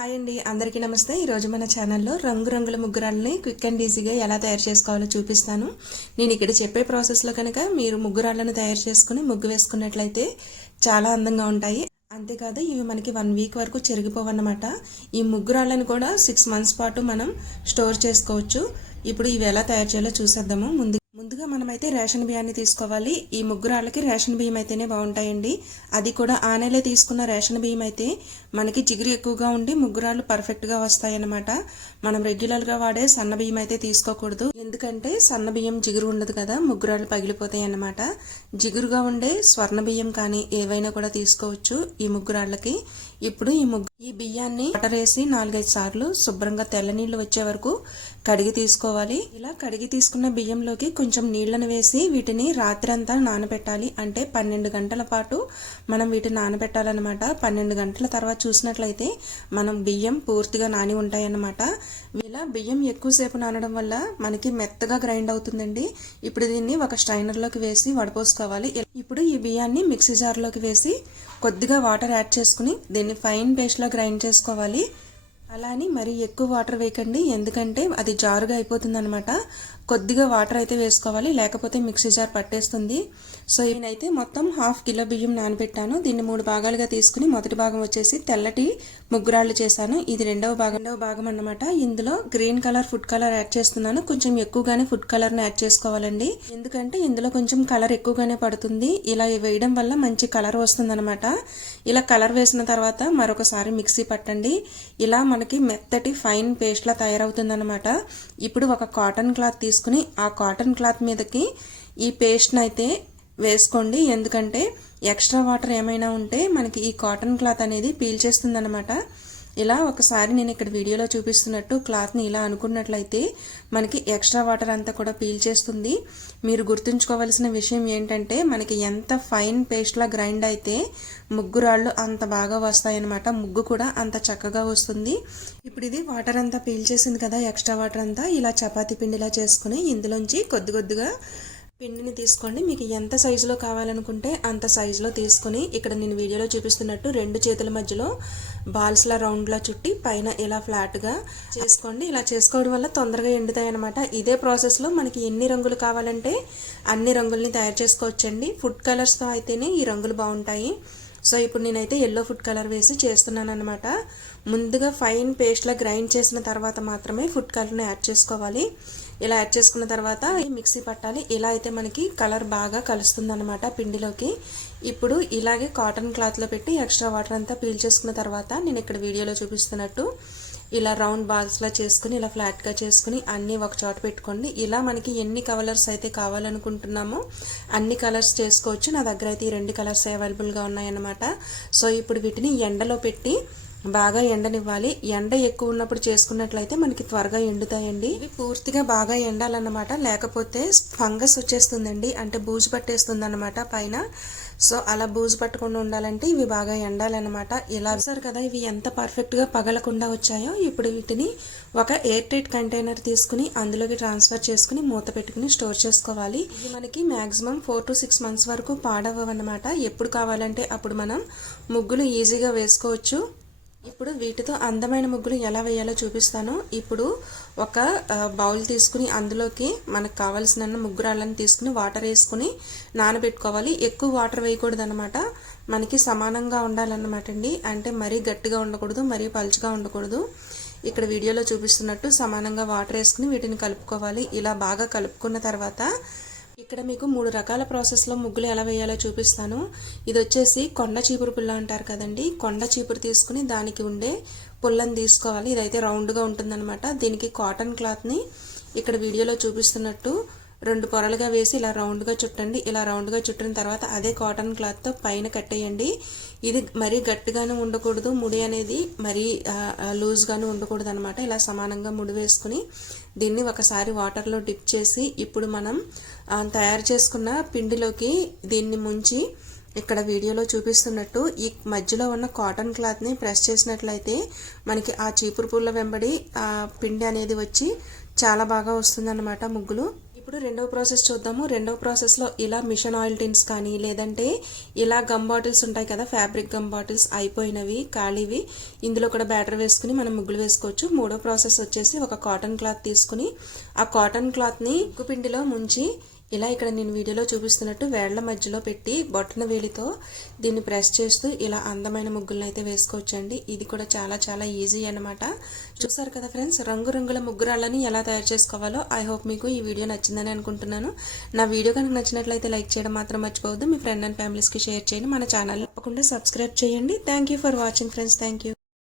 Hi అండి. అందరికీ నమస్తే. ఈరోజు మన ఛానల్లో రంగురంగుల ముగ్గురాలని క్విక్ అండ్ ఈజీగా ఎలా తయారు చేసుకోవాలో చూపిస్తాను. నేను ఇక్కడ చెప్పే ప్రాసెస్లో కనుక మీరు ముగ్గురాళ్ళను తయారు చేసుకుని ముగ్గు వేసుకున్నట్లయితే చాలా అందంగా ఉంటాయి. అంతేకాదు ఇవి మనకి వన్ వీక్ వరకు చెరిగిపోవన్నమాట. ఈ ముగ్గురాళ్ళను కూడా సిక్స్ మంత్స్ పాటు మనం స్టోర్ చేసుకోవచ్చు. ఇప్పుడు ఇవి ఎలా తయారు చేయాలో చూసేద్దాము. ముందు ముందుగా మనమైతే రేషన్ బియ్యాన్ని తీసుకోవాలి. ఈ ముగ్గురాళ్ళకి రేషన్ బియ్యం అయితేనే బాగుంటాయండి. అది కూడా ఆ నెలే తీసుకున్న రేషన్ బియ్యం అయితే మనకి జిగురు ఎక్కువగా ఉండి ముగ్గురాళ్ళు పర్ఫెక్ట్గా వస్తాయన్నమాట. మనం రెగ్యులర్గా వాడే సన్న బియ్యం అయితే తీసుకోకూడదు. ఎందుకంటే సన్న బియ్యం జిగురు ఉండదు కదా ముగ్గురాలు పగిలిపోతాయి అన్నమాట జిగురుగా ఉండే స్వర్ణ బియ్యం కానీ ఏవైనా కూడా తీసుకోవచ్చు ఈ ముగ్గురాళ్ళకి. ఇప్పుడు ఈ ముగ్గురు ఈ బియ్యాన్ని వాటర్ వేసి నాలుగైదు సార్లు శుభ్రంగా తెల్ల నీళ్ళు వచ్చే వరకు కడిగి తీసుకోవాలి. ఇలా కడిగి తీసుకున్న బియ్యంలోకి కొంచెం నీళ్ళను వేసి వీటిని రాత్రి అంతా నానబెట్టాలి. అంటే పన్నెండు గంటల పాటు మనం వీటిని నానబెట్టాలన్నమాట. పన్నెండు గంటల తర్వాత చూసినట్లయితే మనం బియ్యం పూర్తిగా నాని ఉంటాయన్నమాట. ఇలా బియ్యం ఎక్కువసేపు నానడం వల్ల మనకి మెత్తగా గ్రైండ్ అవుతుందండి. ఇప్పుడు దీన్ని ఒక స్ట్రైనర్లోకి వేసి వడపోసుకోవాలి. ఇప్పుడు ఈ బియ్యాన్ని మిక్సీ జార్లోకి వేసి కొద్దిగా వాటర్ యాడ్ చేసుకుని దీన్ని ఫైన్ పేస్ట్లో గ్రైండ్ చేసుకోవాలి. అలా అని మరీ ఎక్కువ వాటర్ వేయకండి. ఎందుకంటే అది జారుగా అయిపోతుంది అనమాట కొద్దిగా వాటర్ అయితే వేసుకోవాలి. లేకపోతే మిక్సీ జార్ పట్టేస్తుంది. సో నేనైతే మొత్తం హాఫ్ కిలో బియ్యం నానబెట్టాను. దీన్ని మూడు భాగాలుగా తీసుకుని మొదటి భాగం వచ్చేసి తెల్లటి ముగ్గురాళ్ళు చేశాను. ఇది రెండవ భాగం. రెండవ భాగం అన్నమాట. ఇందులో green colour food colour add చేస్తున్నాను. కొంచెం ఎక్కువగానే ఫుడ్ కలర్ని యాడ్ చేసుకోవాలండి. ఎందుకంటే ఇందులో కొంచెం కలర్ ఎక్కువగానే పడుతుంది. ఇలా వేయడం వల్ల మంచి కలర్ వస్తుందన్నమాట. ఇలా కలర్ వేసిన తర్వాత మరొకసారి మిక్సీ పట్టండి. ఇలా మనకి మెత్తటి ఫైన్ పేస్ట్లా తయారవుతుందన్నమాట. ఇప్పుడు ఒక కాటన్ క్లాత్ తీసుకుని ఆ కాటన్ క్లాత్ మీదకి ఈ పేస్ట్ని అయితే వేసుకోండి. ఎందుకంటే ఎక్స్ట్రా వాటర్ ఏమైనా ఉంటే మనకి ఈ కాటన్ క్లాత్ అనేది పీల్చేస్తుంది అనమాట ఇలా ఒకసారి నేను ఇక్కడ వీడియోలో చూపిస్తున్నట్టు క్లాత్ని ఇలా అనుకున్నట్లయితే మనకి ఎక్స్ట్రా వాటర్ అంతా కూడా పీల్చేస్తుంది మీరు గుర్తుంచుకోవాల్సిన విషయం ఏంటంటే మనకి ఎంత ఫైన్ పేస్ట్లా గ్రైండ్ అయితే ముగ్గురాళ్ళు అంత బాగా వస్తాయన్నమాట. ముగ్గు కూడా అంత చక్కగా వస్తుంది. ఇప్పుడు ఇది వాటర్ అంతా పీల్చేసింది కదా ఎక్స్ట్రా వాటర్ అంతా ఇలా చపాతీ పిండిలా చేసుకుని ఇందులోంచి కొద్ది కొద్దిగా పిండిని తీసుకోండి. మీకు ఎంత సైజులో కావాలనుకుంటే అంత సైజులో తీసుకొని ఇక్కడ నేను వీడియోలో చూపిస్తున్నట్టు రెండు చేతుల మధ్యలో బాల్స్లా రౌండ్లా చుట్టి పైన ఇలా ఫ్లాట్గా చేసుకోండి. ఇలా చేసుకోవడం వల్ల తొందరగా ఎండుతాయి అనమాట ఇదే ప్రాసెస్లో మనకి ఎన్ని రంగులు కావాలంటే అన్ని రంగుల్ని తయారు చేసుకోవచ్చండి. ఫుడ్ కలర్స్తో అయితేనే ఈ రంగులు బాగుంటాయి. సో ఇప్పుడు నేనైతే ఎల్లో ఫుడ్ కలర్ వేసి చేస్తున్నాను అనమాట ముందుగా ఫైన్ పేస్ట్లా గ్రైండ్ చేసిన తర్వాత మాత్రమే ఫుడ్ కలర్ని యాడ్ చేసుకోవాలి. ఇలా యాడ్ చేసుకున్న తర్వాత మిక్సీ పట్టాలి. ఇలా అయితే మనకి కలర్ బాగా కలుస్తుంది అనమాట పిండిలోకి. ఇప్పుడు ఇలాగే కాటన్ క్లాత్లో పెట్టి ఎక్స్ట్రా వాటర్ అంతా పీల్ చేసుకున్న తర్వాత నేను ఇక్కడ వీడియోలో చూపిస్తున్నట్టు ఇలా రౌండ్ బాల్స్లా చేసుకుని ఇలా ఫ్లాట్గా చేసుకుని అన్నీ ఒక చోట పెట్టుకోండి. ఇలా మనకి ఎన్ని కలర్స్ అయితే కావాలనుకుంటున్నామో అన్ని కలర్స్ చేసుకోవచ్చు. నా దగ్గర అయితే ఈ రెండు కలర్స్ అవైలబుల్గా ఉన్నాయన్నమాట. సో ఇప్పుడు వీటిని ఎండలో పెట్టి బాగా ఎండనివ్వాలి. ఎండ ఎక్కువ ఉన్నప్పుడు చేసుకున్నట్లయితే మనకి త్వరగా ఎండుతాయండి. ఇవి పూర్తిగా బాగా ఎండాలన్నమాట. లేకపోతే ఫంగస్ వచ్చేస్తుందండి. అంటే బూజు పట్టేస్తుంది అనమాట పైన. సో అలా బూజు పట్టకుండా ఉండాలంటే ఇవి బాగా ఎండాలన్నమాట. ఇలా సార్ కదా ఇవి ఎంత పర్ఫెక్ట్గా పగలకుండా వచ్చాయో. ఇప్పుడు వీటిని ఒక ఎయిర్ టైట్ కంటైనర్ తీసుకుని అందులోకి ట్రాన్స్ఫర్ చేసుకుని మూత పెట్టుకుని స్టోర్ చేసుకోవాలి. మనకి maximum four to six months వరకు పాడవన్నమాట ఎప్పుడు కావాలంటే అప్పుడు మనం ముగ్గులు ఈజీగా వేసుకోవచ్చు. ఇప్పుడు వీటితో అందమైన ముగ్గులు ఎలా వేయాలో చూపిస్తాను. ఇప్పుడు ఒక బౌల్ తీసుకుని అందులోకి మనకు కావాల్సిన ముగ్గురాళ్ళని తీసుకుని వాటర్ వేసుకుని నానబెట్టుకోవాలి. ఎక్కువ వాటర్ వేయకూడదు అనమాట మనకి సమానంగా ఉండాలన్నమాట అండి. అంటే మరీ గట్టిగా ఉండకూడదు మరీ పలుచగా ఉండకూడదు. ఇక్కడ వీడియోలో చూపిస్తున్నట్టు సమానంగా వాటర్ వేసుకుని వీటిని కలుపుకోవాలి. ఇలా బాగా కలుపుకున్న తర్వాత ఇక్కడ మీకు మూడు రకాల ప్రాసెస్లో ముగ్గులు ఎలా వేయాలో చూపిస్తాను. ఇది వచ్చేసి కొండ చీపురు పుల్ల అంటారు కదండి. కొండ చీపురు తీసుకుని దానికి ఉండే పుల్లని తీసుకోవాలి. ఇదైతే రౌండ్గా ఉంటుందన్నమాట. దీనికి కాటన్ క్లాత్ని ఇక్కడ వీడియోలో చూపిస్తున్నట్టు రెండు పొరలుగా వేసి ఇలా రౌండ్గా చుట్టండి. ఇలా రౌండ్గా చుట్టిన తర్వాత అదే కాటన్ క్లాత్తో పైన కట్టేయండి. ఇది మరీ గట్టిగాను ఉండకూడదు. ముడి అనేది మరీ లూజ్గాను ఉండకూడదు అనమాట ఇలా సమానంగా ముడి వేసుకుని దీన్ని ఒకసారి వాటర్లో డిప్ చేసి ఇప్పుడు మనం తయారు చేసుకున్న పిండిలోకి దీన్ని ముంచి ఇక్కడ వీడియోలో చూపిస్తున్నట్టు ఈ మధ్యలో ఉన్న కాటన్ క్లాత్ని ప్రెస్ చేసినట్లయితే మనకి ఆ చీపురు పుల్ల వెంబడి ఆ పిండి అనేది వచ్చి చాలా బాగా వస్తుందన్నమాట ముగ్గులు. ఇప్పుడు రెండవ ప్రాసెస్ చూద్దాము. రెండవ ప్రాసెస్లో ఇలా మిషన్ ఆయిల్ టిన్స్ కానీ లేదంటే ఇలా గమ్ బాటిల్స్ ఉంటాయి కదా ఫ్యాబ్రిక్ గమ్ బాటిల్స్ అయిపోయినవి ఖాళీవి ఇందులో కూడా బ్యాటర్ వేసుకుని మనం ముగ్గులు వేసుకోవచ్చు. మూడో ప్రాసెస్ వచ్చేసి ఒక కాటన్ క్లాత్ తీసుకుని ఆ కాటన్ క్లాత్ని ఉక్కుపిండిలో పిండిలో ముంచి ఇలా ఇక్కడ నేను వీడియోలో చూపిస్తున్నట్టు వేళ్ళ మధ్యలో పెట్టి బొట్టన వేలితో దీన్ని ప్రెస్ చేస్తూ ఇలా అందమైన ముగ్గులను అయితే వేసుకోవచ్చండి. ఇది కూడా చాలా చాలా ఈజీ అనమాట చూసారు కదా ఫ్రెండ్స్ రంగురంగుల ముగ్గురాళ్ళని ఎలా తయారు చేసుకోవాలో ఐ హోప్ మీకు ఈ వీడియో నచ్చిందని అనుకుంటున్నాను. నా వీడియో కనుక నచ్చినట్లయితే లైక్ చేయడం మాత్రం మర్చిపోవద్దు. మీ ఫ్రెండ్ అండ్ ఫ్యామిలీస్కి షేర్ చేయండి. మన ఛానల్ తప్పకుండా సబ్స్క్రైబ్ చేయండి. Thank you for watching friends thank you